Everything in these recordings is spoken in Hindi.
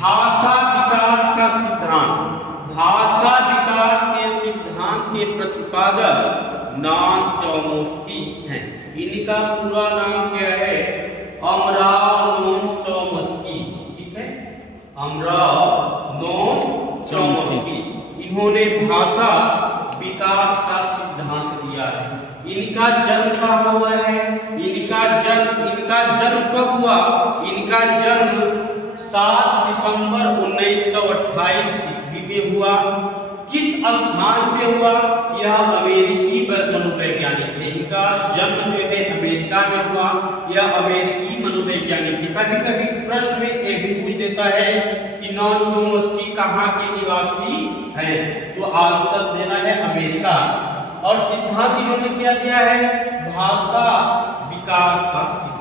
भाषा विकास का सिद्धांत, भाषा विकास के सिद्धांत के प्रतिपादक नॉन चॉम्स्की हैं। इनका पूरा नाम क्या है? Amrao Noam Chomsky. ठीक है, अमराव नोम चॉम्स्की। इन्होंने भाषा विकास का सिद्धांत दिया है। इनका जन्म कहाँ हुआ है? इनका जन्म कब हुआ? इनका जन्म 7 दिसंबर 1928 ईस्वी में हुआ। किस स्थान पे हुआ? यह अमेरिकी मनोवैज्ञानिक है। इनका जन्म जो है अमेरिका में हुआ। यह अमेरिकी मनोवैज्ञानिक है। कभी कभी प्रश्न में यह भी पूछ देता है कि नॉन चॉम्स्की कहाँ के निवासी हैं, तो आंसर देना है अमेरिका। और सिद्धांत इन्होंने क्या दिया है? भाषा विकास का सिद्धांत।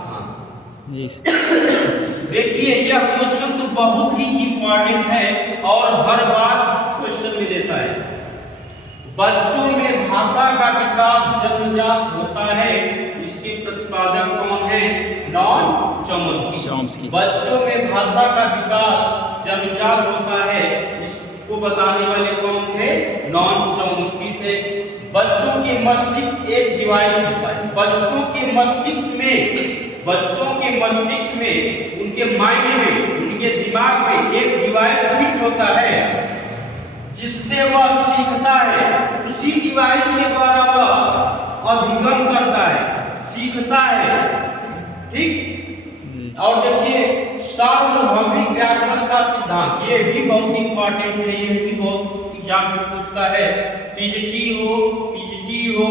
देखिए यह क्वेश्चन तो बहुत ही इंपॉर्टेंट है और हर बार क्वेश्चन में देता है। बच्चों में भाषा का विकास जन्मजात होता है, इसके प्रतिपादक कौन है? Non Chomsky. बच्चों में भाषा का विकास जन्मजात होता है, इसको बताने वाले कौन थे? नॉन चॉम्स्की थे। बच्चों के मस्तिष्क एक डिवाइस होता है। बच्चों के मस्तिष्क में उनके माइंड में, उनके दिमाग में एक डिवाइस फिट होता है जिससे वह सीखता है। उसी डिवाइस के द्वारा वह अधिगम करता है, सीखता है। ठीक। और देखिए सार्वभौमिक व्याकरण का सिद्धांत, ये भी बहुत इंपॉर्टेंट है। ये भी बहुत एग्जाम में पूछता है। टीजीटी हो, पीजीटी हो,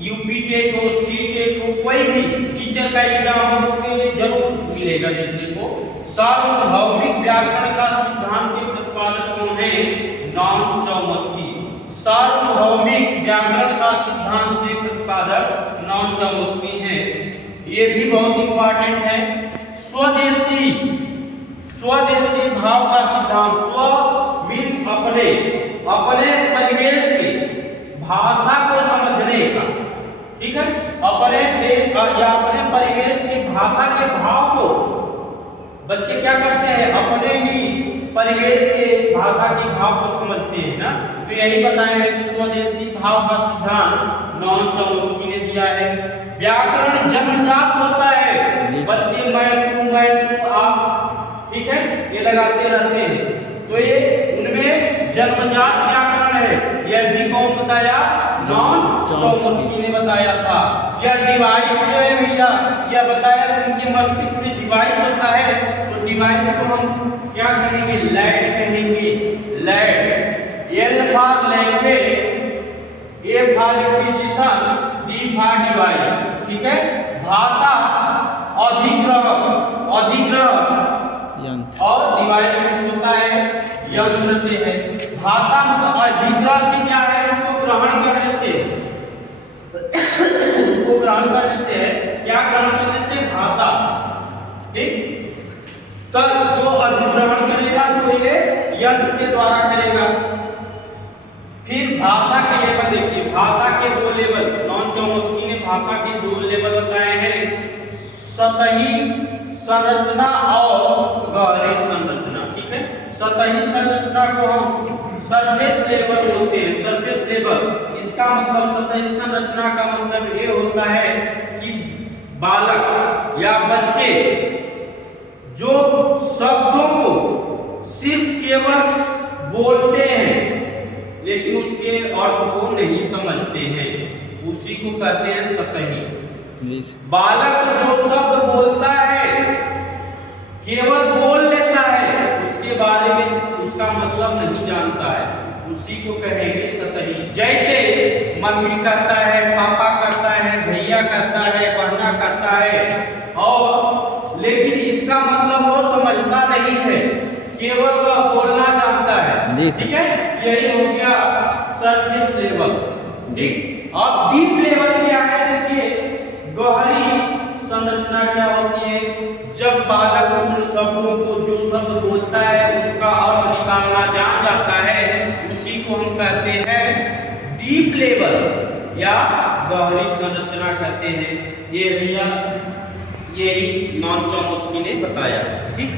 यूपीटेट हो, सीटेट हो, कोई भी टीचर का एग्जाम हो उसमें जरूर मिलेगा देखने को। सार्वभौमिक व्याकरण का सिद्धांत के प्रतिपादक कौन है? Non Chomsky. सार्वभौमिक व्याकरण का सिद्धांत के प्रतिपादक नॉन चॉम्स्की है। ये भी बहुत इंपॉर्टेंट है। स्वदेशी भाव का सिद्धांत। स्व मीन्स अपने परिवेश के, भाषा को समझने का। ठीक है, अपने देश या अपने परिवेश के भाषा के भाव को बच्चे क्या करते हैं? अपने ही परिवेश के भाषा के भाव को समझते हैं ना। तो यही बताया है कि स्वदेशी भाव का सिद्धांत नॉन चॉम्स्की ने दिया है। व्याकरण जन्मजात होता है। बच्चे मैं तू आप, ठीक है, ये लगाते रहते हैं, तो ये उनमें जन्मजात व्याकरण है। यह भी कौन बताया? नॉन चॉम्स्की ने बताया था। यह डिवाइस जो है भैया, यह बताया कि उनके मस्तिष्क में डिवाइस होता है। तो डिवाइस को हम क्या कहेंगे? लैड कहेंगे। LAD. L for language, A for acquisition, D for device. ठीक है। भाषा अधिग्रह और डिवाइस में होता है यंत्र से है। भाषा मतलब अधिग्रह से क्या है? उसको ग्रहण करने से है। क्या ग्रहण करने से? भाषा। ठीक। तब जो अधिग्रहण करेगा तो ये यंत्र के द्वारा करेगा। फिर भाषा के लेवल देखिए। भाषा के 2 लेवल, नॉन चॉम्स्की ने भाषा के 2 लेवल बताए हैं। सतही संरचना और गहरी संरचना। ठीक है, सतही संरचना को हम सरफेस लेवल बोलते हैं। सरफेस लेवल, इसका मतलब सतही संरचना का मतलब ये होता है कि बालक या बच्चे जो शब्दों को सिर्फ केवल बोलते हैं लेकिन उसके अर्थ को नहीं समझते हैं, उसी को कहते हैं सतही। बालक जो शब्द बोलता है, केवल बोल लेता है, उसके बारे में उसका मतलब नहीं जानता है, उसी को कहेंगे सतही। जैसे मम्मी कहता है, पापा कहता है, भैया कहता है, बहना कहता है, और लेकिन इसका मतलब वो समझता नहीं है, केवल वह बोलना जानता है। ठीक है, यही हो गया सरफेस लेवल। ठीक। अब डीप लेवल क्या है? देखिए गहरी संरचना क्या होती है? जब बालक उन शब्दों को, जो शब्द बोलता है उसका अर्थ निकालना जान जाता है, उसी को हम कहते हैं डीप लेवल या गहरी संरचना कहते हैं। ये भैया यही नॉन चॉम्स्की ने बताया। ठीक।